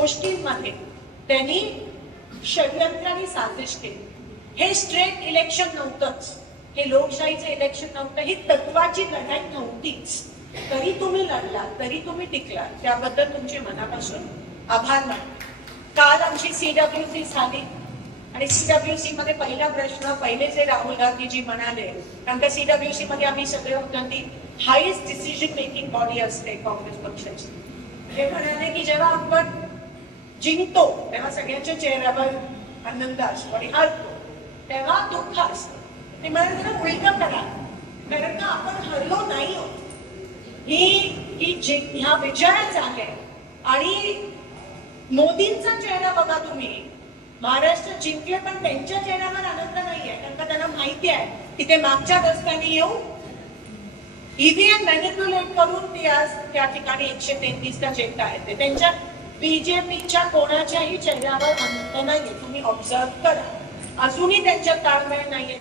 गोष्टींमध्ये त्यांनी षडयंत्राने साजिश केली. हे स्ट्रेट इलेक्शन नव्हतंच. हे लोकशाहीचं इलेक्शन नव्हतं. ही तत्वाची लढाई नव्हतीच. तरी तुम्ही लढला तरी तुम्ही टिकला. त्याबद्दल तुमचे मनापासून आभार मानले काल आमची सीडब्ल्यूसी झाली. आणि सीडब्ल्यूसी मध्ये पहिला प्रश्न पहिले जे राहुल गांधीजी म्हणाले कारण का सीडब्ल्यूसी मध्ये आम्ही सगळे होतो ती हायेस्ट डिसिजन मेकिंग बॉडी असते काँग्रेस पक्षाची. हे म्हणाले की जेव्हा आपण जिंकतो तेव्हा सगळ्यांच्या चेहऱ्यावर आनंद असतो आणि हरतो. तेव्हा दुःख असतं. ते म्हणाले जरा उलट करा. कारण का आपण हरलो नाही ही ही जि ह्या विजयाच आहे. आणि मोदींचा चेहरा बघा तुम्ही. महाराष्ट्र जिंकले पण त्यांच्या चेहऱ्यावर आनंद नाही आहे कारण का त्यांना माहिती आहे. की ते मागच्या दशकाने येऊन ईव्हीएम मॅनिप्युलेट करून ते आज त्या ठिकाणी एकशे तेहतीसचा जिंकत आहेत ते त्यांच्या बीजेपीच्या कोणाच्याही चेहऱ्यावर आनंद नाहीये. तुम्ही ऑब्झर्व करा. अजूनही त्यांच्यात ताळमेळ नाहीये.